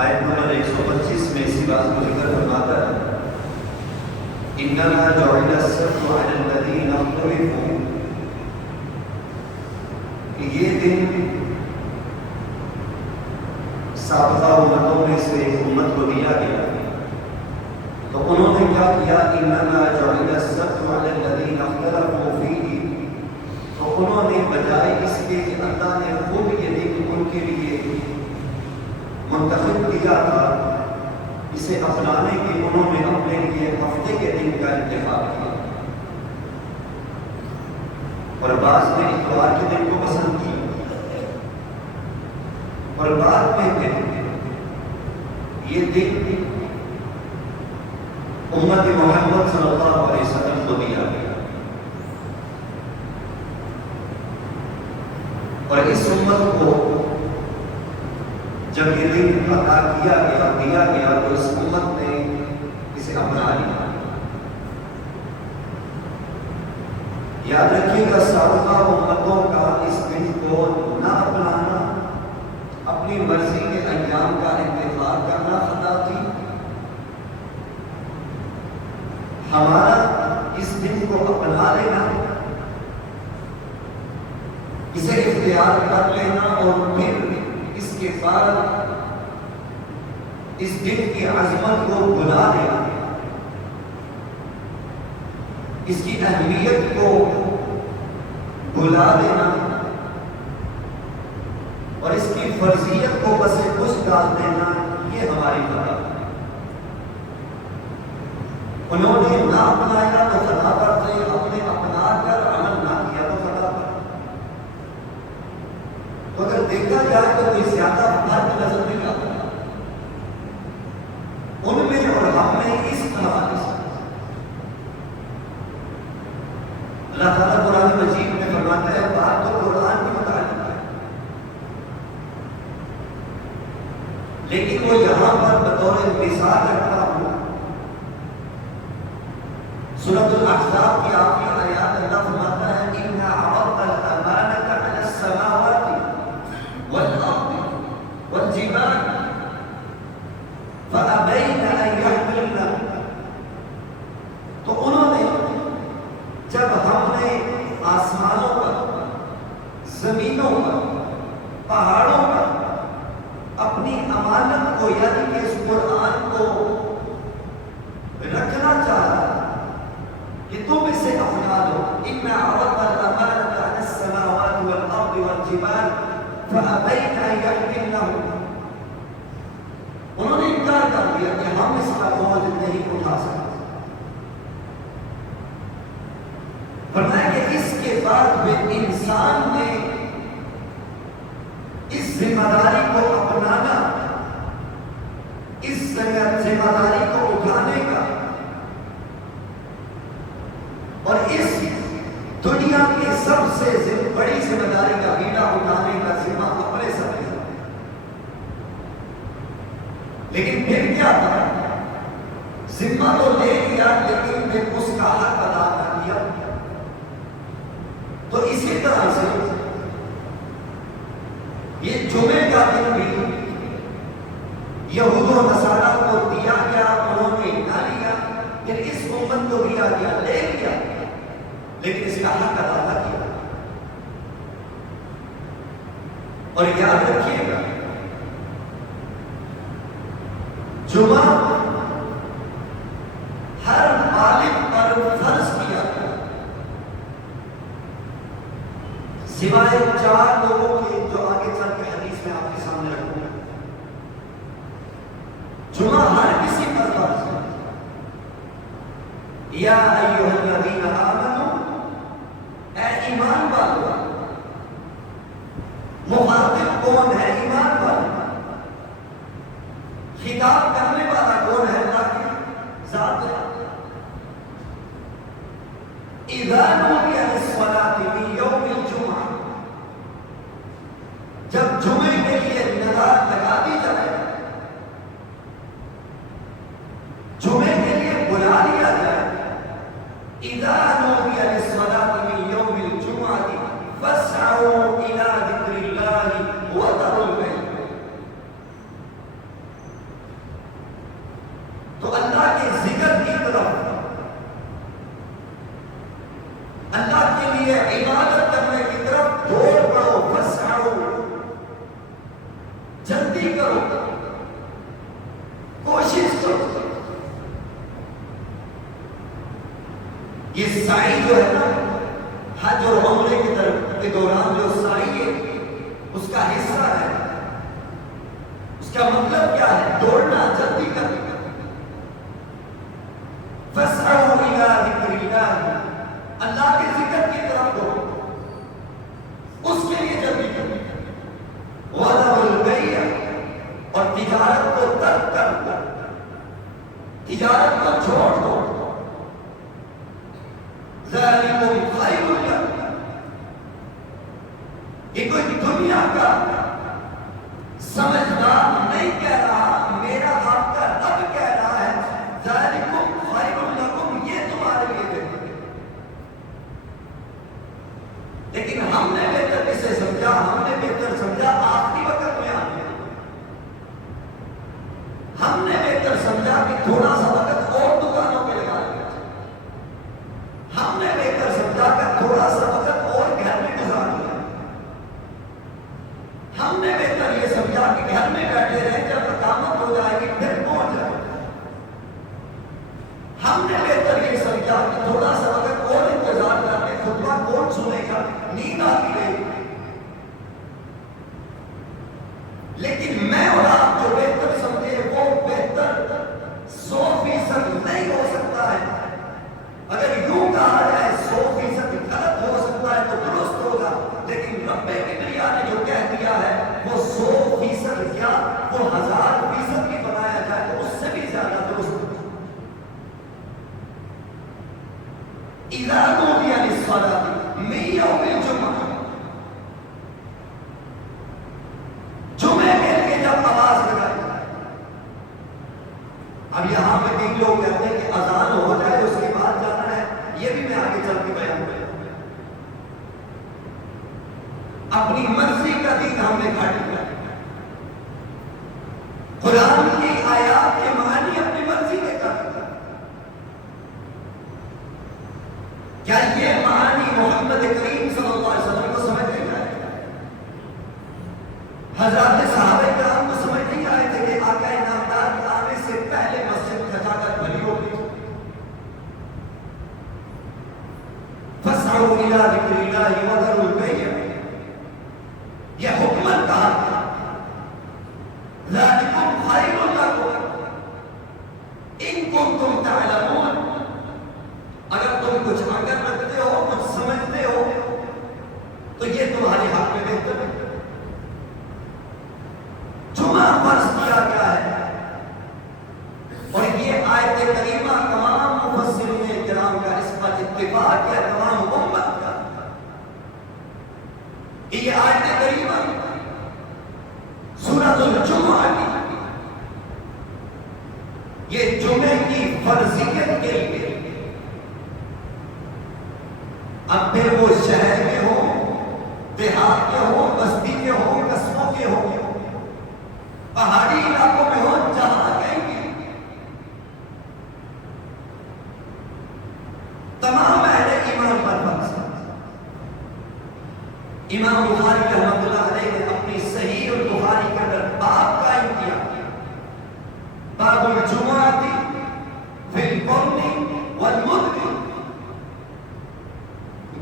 آیت نمبر 125 میں اسی بات کو ذکر فرماتا ہے انما جعل السبت على الذين اختلفوا کہ یہ دن سابقہ امتوں میں سے ایک امت کو دیا گیا تو انہوں نے کیا کیا انما جعل السبت على الذين اختلفوا فيه تو انہوں نے بجائے اس کے کہ اللہ نے خود یہ دن ان کے لیے منتخب کیا تھا اسے اپنانے کے انہوں نے اپنے لیے ہفتے کے دن کا انتخاب کیا اور بعض نے اتوار کے دن کو پسند کیا اور بعد میں یہ دن امت محمد صلی اللہ علیہ وسلم کو دیا گیا اور اس امت کو جب یہ دن عطا کیا گیا تو اس امت نے اسے اپنا لیا. یاد رکھیے گا سابقہ امتوں کا اس دن کو نہ اپنانا، اپنی مرضی کے ایام کا انتخاب کرنا خطا تھی. ہمارا اس دن کو اپنا لینا، اسے اختیار کر لینا اور پھر اس کے بعد اس دن کی عظمت کو بھلا دینا، اس کی اہمیت کو بھلا دینا اور اس کی فرضیت کو بس کچھ ڈال دینا، یہ ہماری خطا ہے. انہوں نے نہ اپنایا تو خطا پر تھے، اپنے اپنا کر عمل نہ کیا تو خطا پر. تو اگر دیکھا جائے تو کوئی زیادہ فرق نظر نہیں آتا ان میں اور ہم میں اس حوالے سے. اللہ تعالیٰ قرآن مجید میں فرماتا ہے بات تو قرآن کی متعلق ہے، لیکن وہ یہاں پر بطور مثال رکھتا ہوں. سورۃ الاحزاب کی آخری آیات اللہ فرماتا ہے اِنَّا عَرَضْنَا الْأَمَانَةَ عَلَى السَّمَاوَاتِ وَالْأَرْضِ وَالْجِبَالِ فَأَبَيْنَ أَن يَحْمِلْنَهَا. تو انہوں نے جب ہم نے آسمانوں پر، زمینوں پر، پہاڑوں پر اپنی امانت کو یعنی کہ اس قرآن کو رکھنا چاہا کہ تم اسے اپنا لو، اِنَّا عَرَضْنَا الْأَمَانَةَ عَلَى السَّمَاوَاتِ وَالْأَرْضِ وَالْجِبَالِ فَأَبَيْنَ أَن يَحْمِلْنَهَا. انہوں نے انکار کر دیا کہ ہم اس کا بوجھ نہیں اٹھا سکتے. فرمایا کہ اس کے بعد بھی انسان نے اس ذمہ داری کو اپنانا، اس ذمہ داری کو اٹھانے کا اور اس دنیا کی سب سے بڑی ذمہ داری کا بیڑا اٹھانے کا ذمہ اپنے سر پہ. لیکن پھر کیا تھا؟ ذمہ تو لے لیا لیکن پھر اس کا حق ادا نہ کیا. تو اسی طرح سے یہ جمعے کا دن بھی یہود و نصارہ کو دیا گیا، انہوں نے نہ لیا. پھر اس امت کو دیا گیا، لے لیا لیکن اس کا حق ادا نہ کیا. اور یاد رکھیے گا جمعہ ہر بالغ پر فرض کیا گیا سوائے 4 لوگوں کے جو آگے چل کے حدیث میں آپ کے سامنے رکھوں گا. جمعہ ہر کسی پر فرض ہے. یا ایھا الذین آمنوا، اے ایمان والو. مخاطب کون ہے؟ ایمان والو. خطاب کرنے والا کون ہے؟ اللہ کی ذات ہے. اذا نودی للصلاة من یوم الجمعہ، جب جمعے کے لیے ندا لگا دی جائے، جمعے کے لیے بلا لیا جائے، اذا نودی للصلاة من یوم الجمعہ فاسعوا الى ذکر اللہ وذروا البیع. جلدی کرو، کوشش کرو۔ یہ سعی جو ہے نا، حج اور عمرے کے دوران جو سعی ہے اس کا حصہ ہے، اس کا مطلب کیا ہے؟ دوڑنا، جلدی کرنا۔ فَاسْعَوْا إِلَىٰ ذِكْرِ اللَّهِ، اللہ کے ذکر کی طرف دوڑو، اس کے لیے جلدی کرو۔ وَذَرُوا الْبَيْعَ، اور تجارت کو ترک کر دو، تجارت کو چھوڑ دو۔ ذَلِكُمْ خَيْرٌ لَكُمْ، یہ کوئی دنیا کا سمجھدار نہیں کہہ رہا، میرا آپ کا رب کہہ رہا ہے ذَلِكُمْ خَيْرٌ لَكُمْ، یہ تمہارے لیے بہتر ہے۔ لیکن ہم نے بہتر کسے سمجھا؟ ہم نے بہتر سمجھا آخری وقت میں آنے، ہم نے بہتر سمجھا کہ تھوڑا سا وقت اور دکانوں پہ لگا لیا، ہم نے بہتر سمجھا کہ تھوڑا سا وقت اور گھر میں گزار لیا، ہم نے بہتر یہ سمجھا کہ گھر میں بیٹھے رہیں، جب اقامت ہو جائے گی پھر پہنچ جائے گا، ہم نے بہتر یہ سمجھا کہ تھوڑا سا وقت اور انتظار کرنے، خطبہ کون سنے گا، نیند آتی رہے گی۔ لیکن میں اور آپ جو بہتر سمجھے وہ بہتر 100% نہیں ہو سکتا ہے۔ اگر یوں کہا جائے 100% غلط ہو سکتا ہے تو درست ہوگا، لیکن رب کبریا نے جو کہہ دیا ہے وہ 100% کیا، وہ 1000% بھی بنایا جائے تو اس سے بھی زیادہ درست ہوگا۔ اِذَا نُودِیَ لِلصَّلَاةِ مِن یَوْمِ الْجُمْعَةِ، جمعے کے لیے جب آواز لگائی۔ اب یہاں پہ بھی لوگ کہتے ہیں کہ اذان ہو جائے اس کے بعد جانا ہے، یہ بھی میں آگے چل کے بیان کروں۔ اپنی مرضی کا دین ہم نے گھڑ لیا، قرآن کی آیات کے معنی اپنی مرضی کے کر دیا۔ کیا یہ معنی محمد کریم صلی اللہ علیہ وسلم کو سمجھ نہیں آئے؟ حضرات صحابہ کرام کو سمجھ نہیں آئے تھے کہ آقا نامدار کے آنے سے پہلے مسجد کھٹا کر بھری ہوتی تھی؟ فَاسْعَوْا إِلَىٰ ذِكْرِ اللَّهِ وَذَرُوا الْبَيْعَ، یہ حکمت کہا گیا۔ ذَلِكُمْ خَيْرٌ لَكُمْ إِن كُنتُمْ تَعْلَمُونَ، اگر تم کچھ عقل رکھتے ہو، کچھ سمجھتے ہو تو یہ تمہارے حق میں بہتر ہے۔ جمعہ فرض کیا گیا ہے، اور یہ آیت کریمہ تمام مفسرین کرام کا اس پر اتفاق ہے، تمام امت کا، کہ یہ آیت کریمہ سورۃ الجمعہ کی، یہ جمعے کی فرضیت کے لیے، اب پھر وہ شہر کے ہوں، دیہات کے ہوں، بستی کے ہوں، قصبوں کے ہوں، پہاڑی علاقوں میں ہوں، جہاں کہیں بھی، تمام اہل ایمان پر فرض ہے۔ امام بخاری رحمۃ اللہ علیہ نے اپنی صحیح البخاری کے اندر باب قائم کیا، باب الجمعۃ فی القرن والمدن،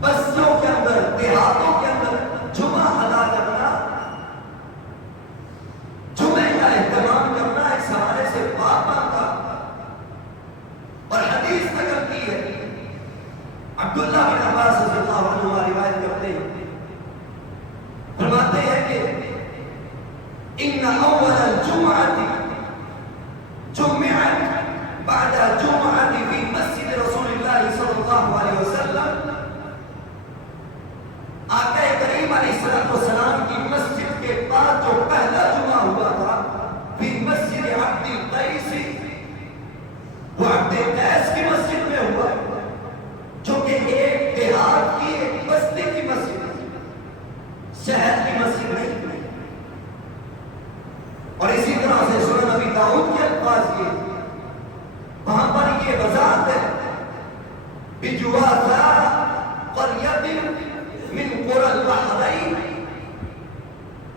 بستیوں کے اندر، دیہاتوں کے اندر جمعہ ادا کرنا، جمعے کا اہتمام کرنا اس حوالے سے باب بنتا، اور حدیث نقل کی ہے، عبداللہ بن عباس رضی اللہ عنہ روایت کرتے ہیں، فرماتے ہیں کہ ان اول الجمعۃ جمعت بعد جمعۃ فی مسجد رسول اللہ صلی اللہ علیہ وسلم، آقا کریم علیہ السلام کی مسجد کے بعد جو پہلا جمعہ ہوا تھا فی مسجد عبد القیس، وہ عبد القیس کی مسجد میں ہوا، جو کہ ایک دیہات کی، ایک بستی کی مسجد ہے، شہر کی مسجد نہیں۔ اور اسی طرح سے سنن نبی داؤد کے الفاظ یہ، وہاں پر یہ وضاحت ہے بجوازا قریۃ من قرى البحرین،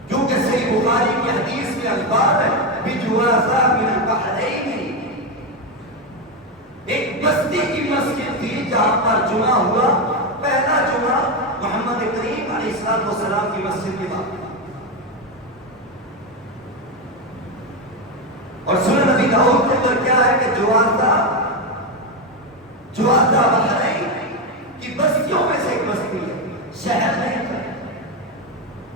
کیونکہ صحیح بخاری کی حدیث کے اخبار ہے بجوازا من البحرین، ایک بستی کی مسجد تھی جہاں پر جمعہ ہوا، پہلا جمعہ محمد کریم علیہ السلام کی مسجد کے بعد. اور سنن نبی داؤد کے اندر کیا ہے کہ جوازا بحرین کی بستیوں میں سے ایک بستی ہے، شہر نہیں ہے.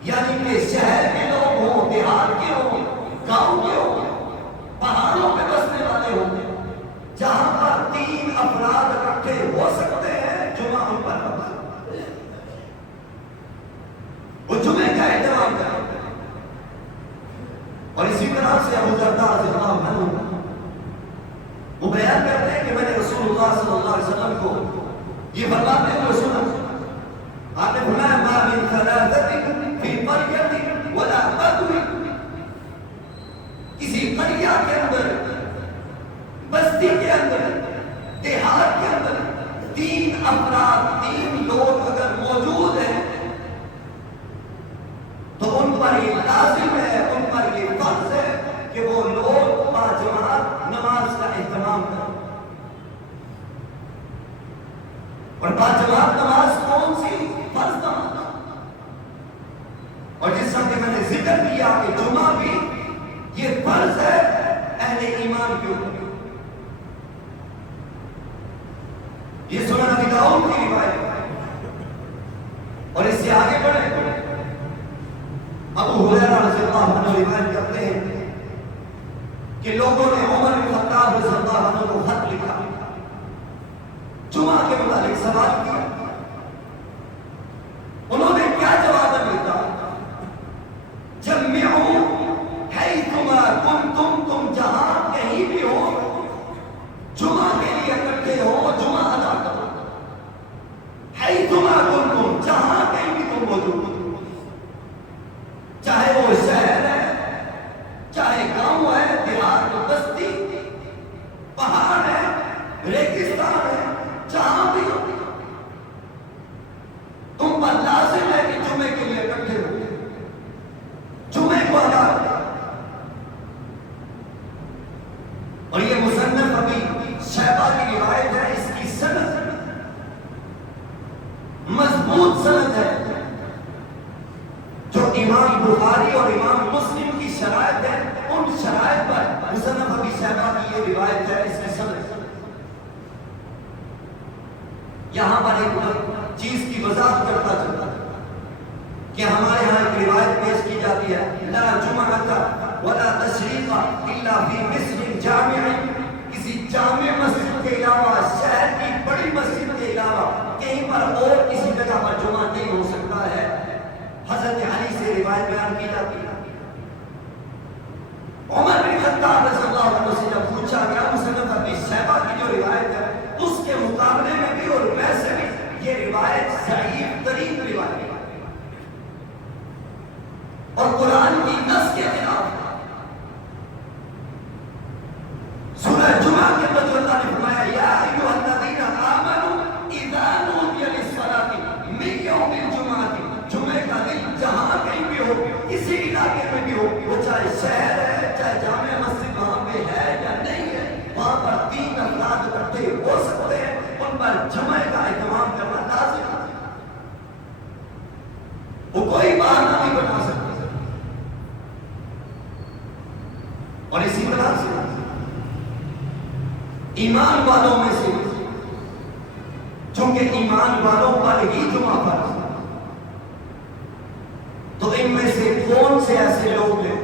یعنی کہ شہر کے لوگ ہوں، دیہات کے ہوں، گاؤں کے ہوں، پہاڑوں پہ بسنے والے ہوں، جہاں پر 3 افراد اکٹھے ہو سکتے ہیں، جمعہ ان پر ہوتا ہے. وہ جمعے کا اہتمام کرتے ہیں. اور اسی طرح سے ابو درداء رضی اللہ عنہ وہ بیان کرتے ہیں کہ میں نے رسول اللہ صلی اللہ علیہ وسلم کو یہ فرماتے ہوئے سنا. آپ نے فرمایا ما من ثلاثة فی قریة ولا بدو، کسی قریہ کے اندر، بستی کے اندر، دیہات کے اندر 3 افراد، 3 لوگ اگر موجود ہیں تو ان پر یہ لازم ہے، ان پر یہ فرض ہے کہ وہ لوگ باجماعت نماز کا اہتمام کریں. اور باجماعت نماز کون سی؟ فرض نماز. اور جس طرح کہ میں نے ذکر کیا کہ جمعہ بھی یہ فرض ہے اہل ایمان کے اوپر. یہ سنن نبی داؤد کی روایت ہے. اور اس سے آگے بڑھیں، ابو ہریرہ رضی اللہ عنہ روایت کرتے ہیں کہ لوگوں نے عمر بن خطاب رضی اللہ عنہ کو خط لکھا، جمعہ کے متعلق سوال کیا. انہوں نے کیا جواب لکھا؟ جمعوا حیثما کنتم، تم جہاں کہیں بھی ہو جمعہ کے لیے اکٹھے ہو، جمعہ ادا کرو. حیثما کنتم، جہاں کہیں بھی تم موجود ہو، چاہے وہ شہر ہے، چاہے گاؤں ہے، دیہات، بستی، پہاڑ ہے، ریگستان ہے، جہاں بھی ہو تم پر لازم ہے کہ جمعے کے لیے اکٹھے ہو، جمعے کو ادا کرو. اور یہ مصنف ابھی شیبہ کی روایت ہے، اس کی سند مضبوط سند ہے. جو امام بخاری اور امام مسلم کی شرائط ہے، ان شرائط پر مصنف ابی شیبہ کی یہ روایت ہے، اس کی سند. یہاں پر ایک چیز کی وضاحت کرتا چلتا کہ ہمارے ہاں ایک روایت پیش کی جاتی ہے، لا جمعۃ ولا تشریق الا فی مسجد جامع، کسی جامع مسجد کے علاوہ، شہر کی بڑی مسجد کے علاوہ کہیں پر اور کسی جگہ پر جمعہ نہیں ہو سکتا ہے. حضرت علی سے روایت بیان کی جاتی ہے. عمر بن خطاب رضی اللہ عنہ سے جب پوچھا گیا مصنف ابی شیبہ کی جو روایت ہے اس کے مقابلے میں بھی اور ویسے بھی یہ روایت ضعیف ترین روایت ہے اور قرآن کی نص کے خلاف. سورہ جمعہ کے اندر جو اللہ نے فرمایا یا ایھا الذین آمنوا اذا نودی للصلاۃ من یوم الجمعۃ، جمعے کا دن جہاں کہیں بھی ہو، کسی علاقے میں بھی ہو، وہ چاہے شہر ہے، چاہے جامع مسجد وہاں پہ ہے یا نہیں ہے، وہاں پر 3 افراد اکٹھے ہو سکتے ہیں، ان پر جمعے کا اہتمام کرنا لازم ہے. وہ کوئی بہانہ نہیں بنا سکتے. اور اسی طرح سے ایمان والوں میں سے، چونکہ ایمان والوں پر ہی جمعہ فرض ہے، تو ان میں سے کون سے ایسے لوگ ہیں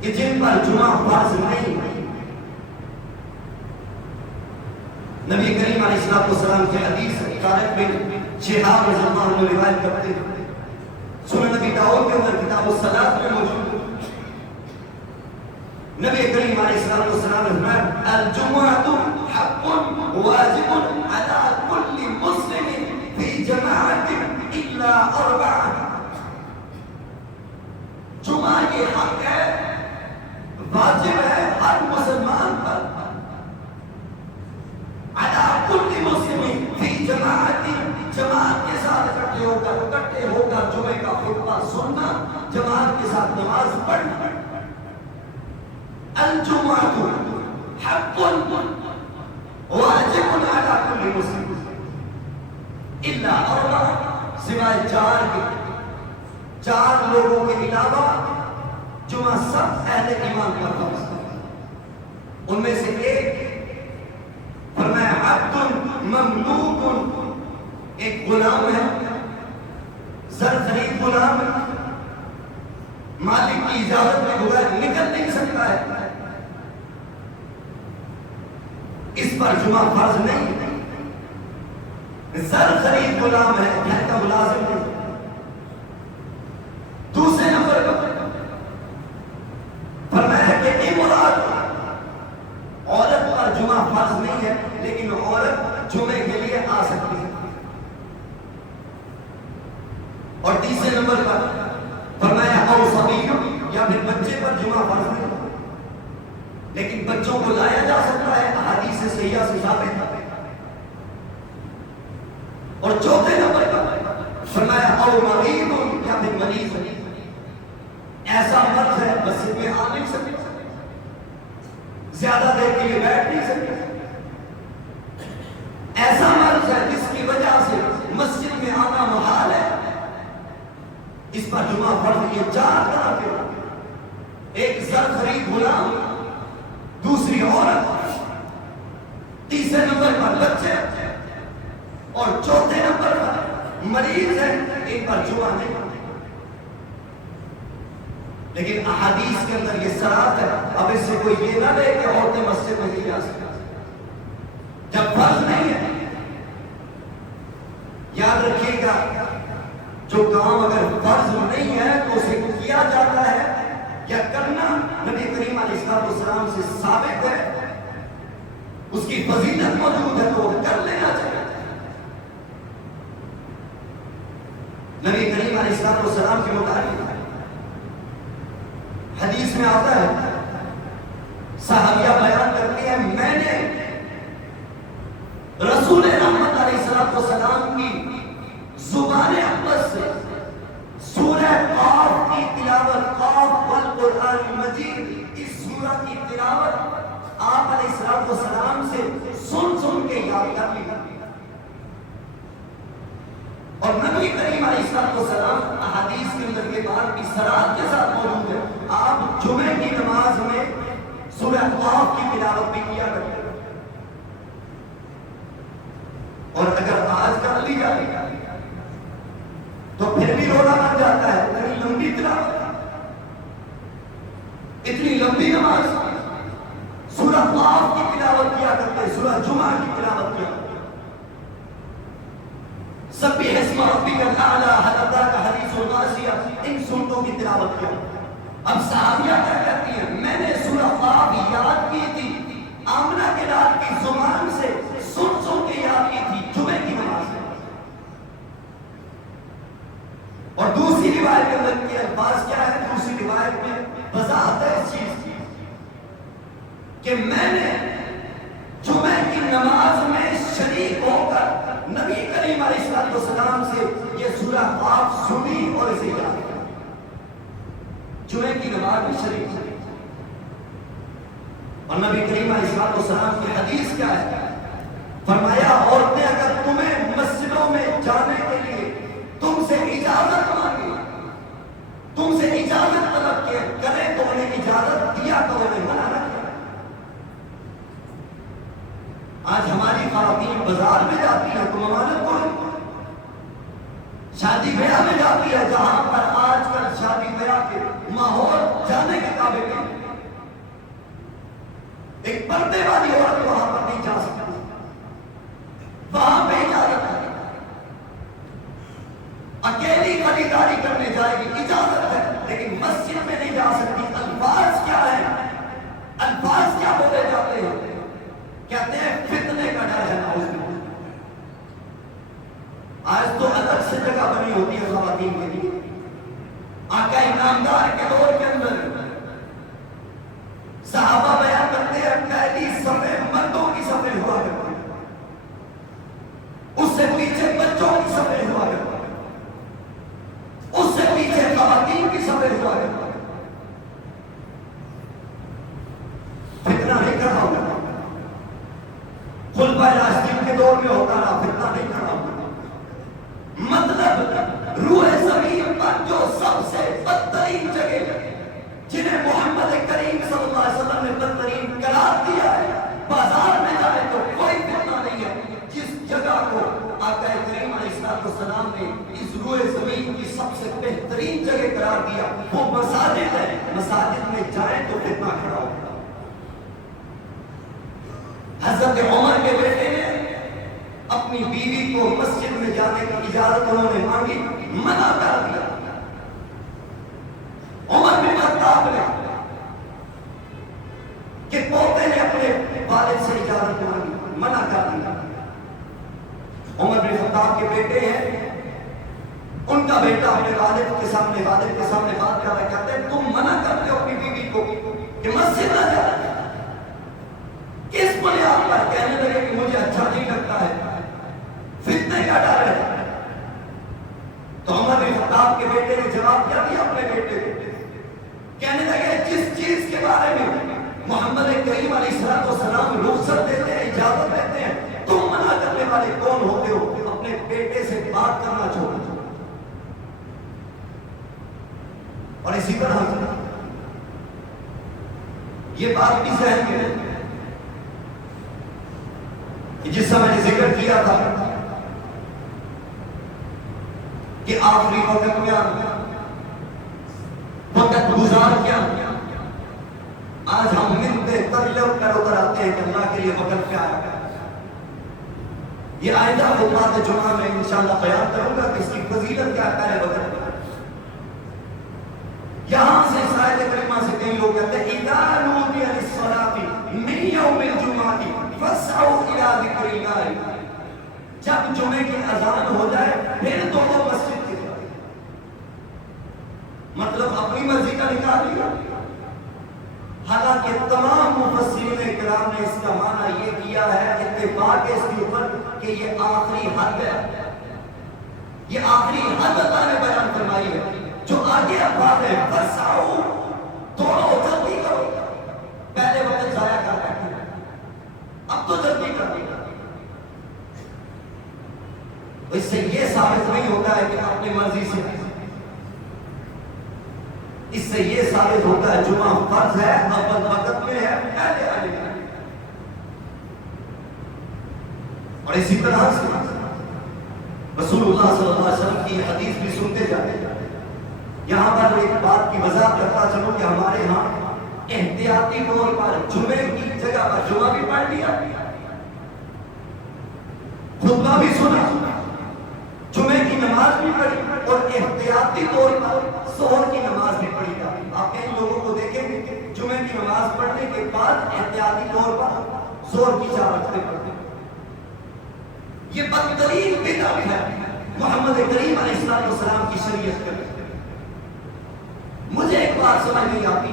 کہ جن پر جمعہ فرض نہیں ہے؟ نبی کریم علیہ السلام کے حدیث طارق بن شہاب رضی اللہ عنہ روایت کرتے ہیں، سنن نبی داؤد کے اندر کتاب الصلاۃ میں موجود ہے. نبی کریم علیہ السلام نے فرمایا الجمعۃ حق واجب علی کل مسلم فی جماعت الا 4. جمعہ یہ حق ہے، واجب ہے ہر مسلمان پر، علی کل مسلم فی جماعت، جماعت کے ساتھ اکٹھے ہو کر جمعے کا خطبہ سننا، جماعت کے ساتھ نماز پڑھنا. الجمعۃ حق واجب علی کل مسلم الا اربع، سوائے چار لوگوں کے علاوہ جمعہ سب اہل ایمان پر فرض ہے. ان میں سے ایک فرمایا عبد مملوک، ایک غلام ہے، زر خرید غلام ہے، مالک کی اجازت میں بغیر نکل نہیں سکتا ہے، اس پر جمعہ فرض نہیں. زر خرید غلام ہے، گھر کا ملازم نہیں. دوسرے نمبر پر فرمایا کہ امرأت، عورت پر جمعہ فرض نہیں ہے لیکن عورت جمعے کے لیے آ سکتی ہے. اور تیسرے نمبر پر فرمایا او صبی، یا پھر بچے پر جمعہ فرض نہیں لیکن بچوں کو لایا جا سکتا ہے، احادیث صحیحہ سے ثابت ہے. اور چوتھے نمبر پر فرمایا او مریض، یا پھر مریض ایسا مرض ہے مسجد میں آ نہیں سکتا، زیادہ دیر کے لیے بیٹھ نہیں سکتا، ایسا مرض ہے جس کی وجہ سے مسجد میں آنا محال ہے، اس پر جمعہ فرض. یہ چار طرح کے، ایک زر خرید غلام، دوسری عورت، تیسرے نمبر پر بچے، اور چوتھے نمبر پر مریض ہے، ان پر جمعہ نہیں. لیکن احادیث کے اندر یہ صراحت ہے. اب اس سے کوئی یہ نہ لے کہ عورتیں مسجد میں نہیں جا سکتی جب فرض نہیں ہے. یاد رکھیے گا جو کام اگر فرض نہیں ہے تو اسے کیا جاتا ہے یا کرنا نبی کریم علیہ السلام سے ثابت ہے، اس کی فضیلت موجود ہے تو وہ کر لینا چاہیے. نبی کریم علیہ السلام کے مطابق حدیث میں آتا ہے، صحابیہ بیان کرتے ہیں میں نے رسول رحمت علیہ السلام کی زبان اقدس سے سورہ قاف کی تلاوت، قاف والقرآن المجید، اس سورہ کی تلاوت آپ علیہ السلام سے سن کے یاد کر لی. اور نبی کریم علیہ السلام احادیث کے اندر یہ بات کی صراحت کے ساتھ موجود ہے، آپ جمعے کی نماز میں سورہ قاف کی تلاوت بھی کیا کرتے ہیں. اور اگر آج کر لی جائے تو پھر بھی رونا بن جاتا ہے. اتنی لمبی تلاوت، اتنی لمبی نماز، سورہ قاف کی تلاوت کیا کرتے ہیں، سورہ جمعہ کی تلاوت کیا کرتے ہیں. سبح اسم ربک الاعلی، حضرت کا حدیث الغاشیہ، ان سورتوں کی تلاوت کیا. اب صحابیہ کیا کہتی ہیں میں نے سورہ قاف یاد کی تھی، آمنہ کے لال کی زبان سے سن کے یاد کی تھی جمعے کی نماز میں. اور دوسری روایت کے اندر کے الفاظ کیا ہے؟ دوسری روایت میں وضاحت ہے اس چیز کی کہ میں نے جمعے کی نماز میں شریک ہو کر نبی کریم علیہ السلام سے یہ سورہ قاف سنی اور اسے یاد کیا. جمعے کی نماز میں شریک. اور نبی کریم علیہ السلام کی حدیث کیا ہے؟ فرمایا عورتیں اگر تمہیں مسجدوں میں جانے کے لیے تم سے اجازت مانگے، تم سے اجازت طلب کرے تو انہیں اجازت دیا تو انہیں منع نہ کیا. آج ہماری خواتین بازار میں جاتی ہیں تو ممالک کو، شادی بیاہ میں جاتی ہے جہاں پر آج کل شادی بیاہ کے ماحول جانے کے قابل نہیں. ایک پردے والی عورت وہاں پر نہیں جا سکتی، وہاں پہ اجازت ہے. اکیلی خریداری کرنے جائے گی اجازت ہے لیکن مسجد میں نہیں جا سکتی. الفاظ کیا ہے؟ الفاظ کیا بولے جاتے ہیں؟ کہتے ہیں فتنے کا ڈر ہے. نعوذ باللہ. آج تو الگ سے جگہ بنی ہوتی ہے خواتین کے لیے. آقا انعامدار کے دور کے اندر صحابہ بیان کرتے ہیں پہلی صفحے ترین جگہ قرار دیا وہ مساجد ہے. مساجد میں جائیں تو فتنہ کھڑا ہوگا. حضرت عمر کے بیٹے نے اپنی بیوی کو مسجد میں جانے کی اجازت انہوں نے مانگی, منع کر دیا. عمر بن خطاب نے کہ پوتے نے اپنے والد سے اجازت مانگی, منع کر دیا. عمر بن خطاب کے بیٹے ہیں, ان کا بیٹا اپنے والد کے سامنے بات کر رہا, کہتے ہیں تم منع کرتے ہو اپنی بیوی کو کہ مسجد نہ جائے. کس بنیاد پر؟ کہنے لگے کہ مجھے اچھا نہیں لگتا ہے, فتنے کا ڈر ہے. تو عمر بن خطاب کے بیٹے نے جواب کیا دیا اپنے بیٹے کو, کہنے لگے جس چیز کے بارے میں محمد کریم علیہ السلام رخصت دیتے ہیں, اجازت دیتے ہیں, تم منع کرنے والے کون ہوتے ہو؟ اپنے بیٹے سے بات کرنا چھوڑ دو. اور اسی طرح یہ بات بھی ذہن میں ہے کہ جس سے میں نے ذکر کیا تھا کہ آخری وقت میں وقت گزار کیا, آج ہم ملتے تلب کر اتر آتے ہیں کہ اللہ کے لیے وقت کیا ہے. یہ آئندہ خطبات جمعہ میں انشاءاللہ بیان کروں گا کہ اس کی فضیلت کیا ہے پہلے وقت میں. یہاں سے اس آیت کریمہ سے کئی لوگ کہتے ہیں اِذَا نُودِیَ لِلصَّلَاةِ مِنْ يَوْمِ الْجُمْعَةِ فَاسْعَوْا إِلَىٰ ذِكْرِ اللَّهِ. جب جمعے کی اذان ہو جائے پھر تو وہ مسجد کی طرف. مطلب اپنی مرضی کا نکال لیا. حالانکہ تمام مفسرین کرام نے اس کا معنی یہ کیا ہے, اتفاق اس کے اوپر, کہ یہ آخری حد ہے. یہ آخری حد اللہ نے بیان فرمائی ہے. جو آگے افراد ہے فرساؤ, دوڑو, جلدی کرو. پہلے وقت ضائع کر بیٹھے, اب تو جلدی کر دیا. اس سے یہ ثابت نہیں ہوتا ہے کہ اپنی مرضی سے, اس سے یہ ثابت ہوتا ہے جمعہ فرض ہے, اول وقت میں ہے, پہلے آنے کا. اور اسی طرح سے رسول اللہ صلی اللہ علیہ وسلم کی حدیث بھی سنتے جاتے ہیں. یہاں پر ایک بات کی وضاحت کرتا چلوں کہ ہمارے ہاں احتیاطی طور پر جمعے کی جگہ پر جمعہ بھی پڑھ لیا, خطبہ بھی سنا, جمعے کی نماز بھی پڑھی, اور احتیاطی طور پر ظہر کی نماز بھی پڑھی جاتی. آپ کئی لوگوں کو دیکھیں گے کہ جمعے کی نماز پڑھنے کے بعد احتیاطی طور پر ظہر کی 4 رکعتیں پڑھتے ہیں. یہ بدترین بدعت ہے محمد کریم علیہ السلام کی شریعت کے. مجھے ایک بات سمجھ نہیں آتی,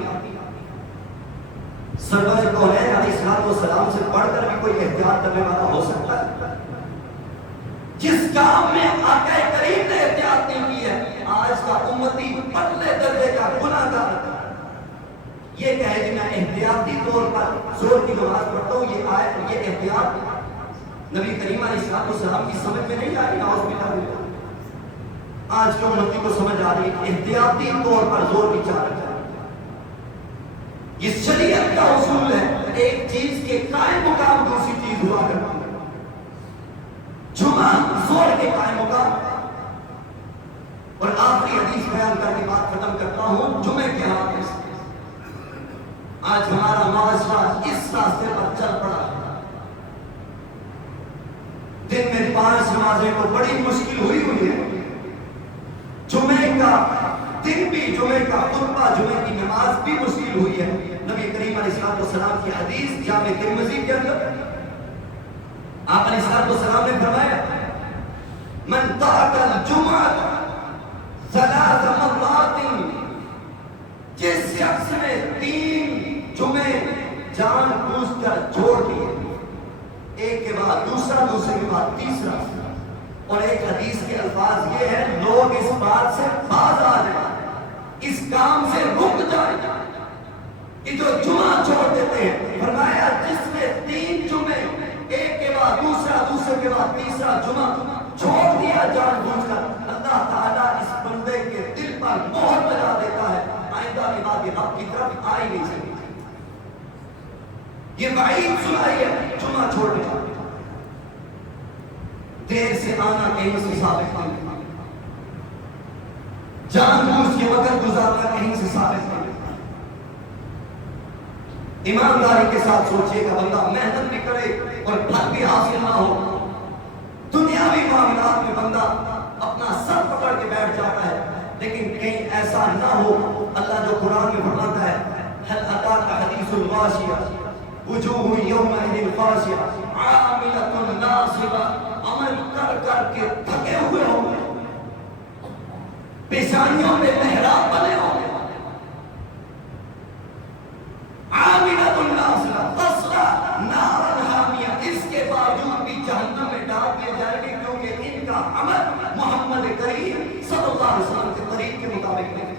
سرور کونین علیہ السلام سے پڑھ کر بھی کوئی احتیاط کرنے والا ہو سکتا ہے؟ جس کام میں آقا کریم نے احتیاط نہیں کی ہے, آج کا امتی پتلے درجے کا گناہ گار یہ کہے کہ میں احتیاطی طور پر ظہر کی نماز پڑھتا ہوں, یہ احتیاط نبی کریم علیہ السلام کی سمجھ میں نہیں آئی. نعوذ باللہ. آج کے امتی کو سمجھ آ رہی ہے احتیاطی طور پر ظہر کی 4 رکعتیں. یہ شریعت کا اصول ہے, ایک چیز کے قائم مقام دوسری چیز ہوا کرتی ہے. جمعہ ظہر کے قائم مقام. اور آخری حدیث بیان کر کے بات ختم کرتا ہوں جمعے کے حوالے سے. آج ہمارا معاشرہ اس راستے پر چل پڑا ہے. دن میں 5 نمازیں تو بڑی مشکل ہوئی ہے. جمعے کا دن بھی, جمعے کا خطبہ, جمعے کی نماز بھی مشکل ہوئی ہے. نبی کریم علیہ السلام کی حدیث جامع ترمذی کے اندر آپ علیہ السلام نے فرمایا من ترک الجمعہ 3 مرات, جس شخص نے 3 جمعے جان بوجھ کر چھوڑ دیے, ایک کے بعد دوسرا, دوسرے کے بعد تیسرا. اور ایک حدیث کے الفاظ یہ ہے لوگ اس بات سے باز آ جائیں, اس کام سے رک جائیں کہ جو جمعہ چھوڑ دیتے ہیں. فرمایا جس نے 3 جمعے ایک کے بعد دوسرا, دوسرے کے بعد تیسرا جمعہ چھوڑ دیا جان بوجھ کر, اللہ تعالیٰ اس بندے کے دل پر مہر لگا دیتا ہے, آئندہ عباد رب کی طرف آ ہی نہیں سکتی. یہ وعید سنائی ہے جمعہ چھوڑنے کا. دیر سے آنا کہیں سے ثابت نہیں. جان بوجھ کے وقت گزارنا کہیں سے ثابت نہیں۔ ایمانداری کے ساتھ سوچئے گا، بندہ محنت بھی کرے اور پھل بھی حاصل نہ ہو، دنیاوی معاملات میں بندہ اپنا سر پکڑ کے بیٹھ جاتا ہے، لیکن کہیں ایسا نہ ہو۔ اللہ جو قرآن میں فرماتا ہے هل أتاك حديث الغاشية وجوه يومئذ خاشعة عاملة ناصبة، عمل کر کر کے تھکے ہوئے ہوں گے، پیشانیوں میں محراب بنے ہوں گے، عاملة ناصبة تصلى نارا حامیہ، اس کے باوجود بھی جہنم میں ڈال دیے جائے گے، کیونکہ ان کا عمل محمد کریم صلی اللہ علیہ وسلم کے طریق کے مطابق نہیں۔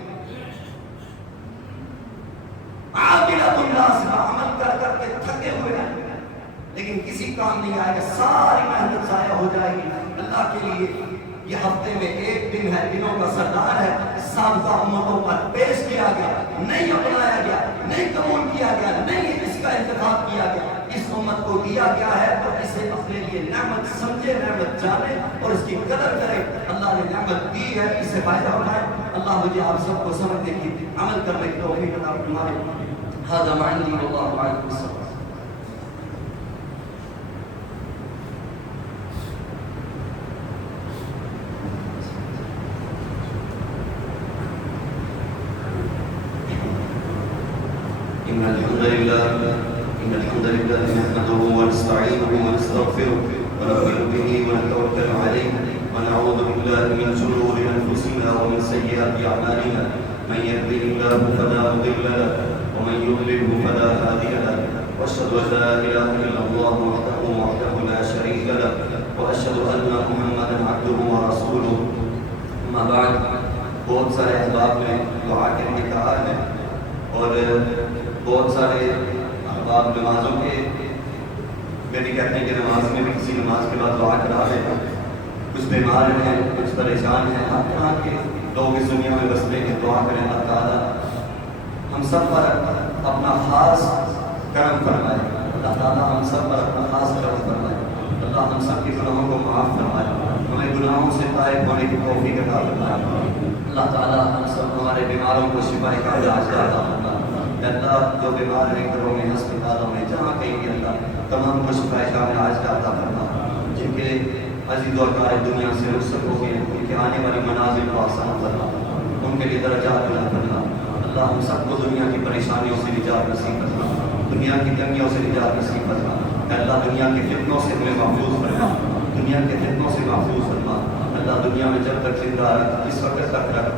عاملۃ ناصبہ، عمل کر کر کے تھکے ہوئے ہیں لیکن کسی کام نہیں آئے گا، ساری محنت ضائع ہو جائے گی اللہ کے لیے۔ یہ ہفتے میں ایک دن ہے، دنوں کا سردار ہے، سابقہ امتوں پر پیش کیا گیا، نہیں اپنایا گیا، نہیں قبول کیا گیا، نہیں اس کا انتخاب کیا گیا، اس امت کو دیا گیا ہے تو اسے اپنے لیے نعمت سمجھے، نعمت جانے اور اس کی قدر کرے۔ اللہ نے نعمت دی ہے، اس سے فائدہ اٹھائے۔ اللہ مجھے آپ سب کو سمجھنے کی، عمل کرنے کی توفیق عطا فرمائے۔ هذا ما عندي والله أعلم بالصواب۔ إن الحمد لله نحمده ونستعينه ونستغفره ونؤمن به ونتوكل عليه ونعوذ بالله من شرور أنفسنا ومن سيئات أعمالنا، من يهده الله فلا مضل له ومن يضلله فلا هادي له، واشهد ان لا اله الا الله وحده لا شريك له، واشهد ان محمدا عبده ورسوله۔ اما بعد، بہت سارے احباب نے دعا کے لیے کہا ہے اور بہت سارے احباب نمازوں کے میں بھی کہتے ہیں کہ نماز میں بھی کسی نماز کے بعد دعا کرا دے، کچھ بیمار ہیں، کچھ پریشان ہیں، ہر طرح کے لوگ اس دنیا میں بستے ہیں، دعا کریں اللہ تعالیٰ ہم سب پر اپنا خاص کرم فرمائے، اللہ تعالیٰ ہم سب پر اپنا خاص کرم فرمائے، اللہ ہم سب کے گناہوں کو معاف فرمائے، ہمیں گناہوں سے طائب ہونے کی توفیق عطا فرمائے، اللہ تعالیٰ ہم سب ہمارے بیماروں کو شفا کا علاج عطا فرمائے۔ اللہ جو بیمار ہیں گھروں میں، ہسپتالوں میں، جہاں کہیں بھی اللہ تمام کو شفا کا علاج عطا فرمائے، جن کے عزیز و اقارب دنیا سے رخصت ہو گئے ہیں ان کے آنے والی منازل کو آسان فرما، ان کے لیے درجات بلند فرما۔ اللہ ہم سب کو دنیا کی پریشانیوں سے نجات نصیب فرما، دنیا کی تنگیوں سے نجات نصیب فرما، اللہ دنیا کے فتنوں سے ہمیں محفوظ فرما، دنیا کے فتنوں سے محفوظ فرما۔ اللہ دنیا میں جب تک زندہ ہے اس وقت تک رکھ،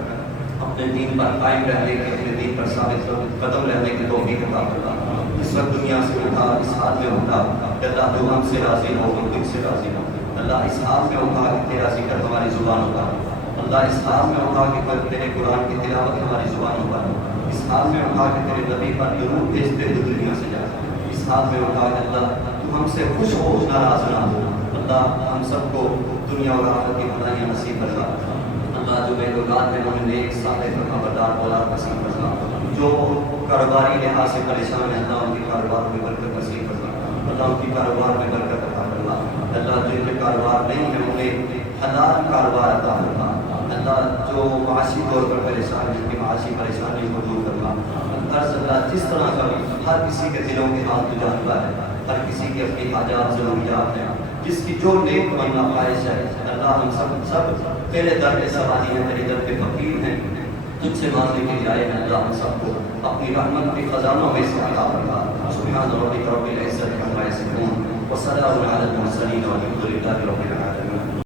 اپنے دین پر قائم رہنے کے، اپنے دین پر ثابت قدم رہنے کی توفیق عطا فرما۔ اس وقت دنیا سے اٹھا، اس حال میں اٹھا کہ اللہ تو ہم سے راضی ہو، ہم تجھ سے راضی ہو۔ اللہ اس حال میں اٹھا کہ تیرا ذکر ہماری زبان پر، اللہ اس حال میں اٹھا کہ تیرے قرآن کی تلاوت ہماری زبانوں پر، اس حال میں اٹھا کہ تیرے نبی پر درود بھیجتے ہوئے دنیا سے جا، اس حال میں اٹھا کہ اللہ تو ہم سے خوش ہو، ناراض نہ ہو۔ اللہ ہم سب کو دنیا اور آخرت کی بھلائیاں نصیب فرما۔ اللہ جو بے اولاد ہیں انہیں نیک صالح فرما بردار اولاد نصیب فرما، جو کاروباری لحاظ سے پریشان ہیں اللہ ان کے کاروبار میں برکت نصیب فرما، اللہ ان کی کاروبار میں برکت عطا فرما۔ اللہ جن کے کاروبار نہیں ہیں انہیں حلال کاروبار عطا فرما، اللہ جو معاشی طور پر پریشان ہیں ان کی معاشی پریشانی کو دور فرما۔ اللہ جس طرح کا بھی ہر کسی کے دلوں کے حال تو جانتا ہے، ہر کسی کی اپنی حاجات ضروریات ہیں، جس کی جو نیک تمنا خواہش ہے اللہ ہم سب تیرے در پہ سواری ہیں، تیرے در پہ فقیر ہیں، تجھ سے مانگنے کے لیے آئے ہیں۔ اللہ ہم سب کو اپنی رحمت کے خزانوں میں سے عطا فرما۔ سبحان ربک رب العزت عما یصفون وسلام علی المرسلین والحمد للہ رب العالمین۔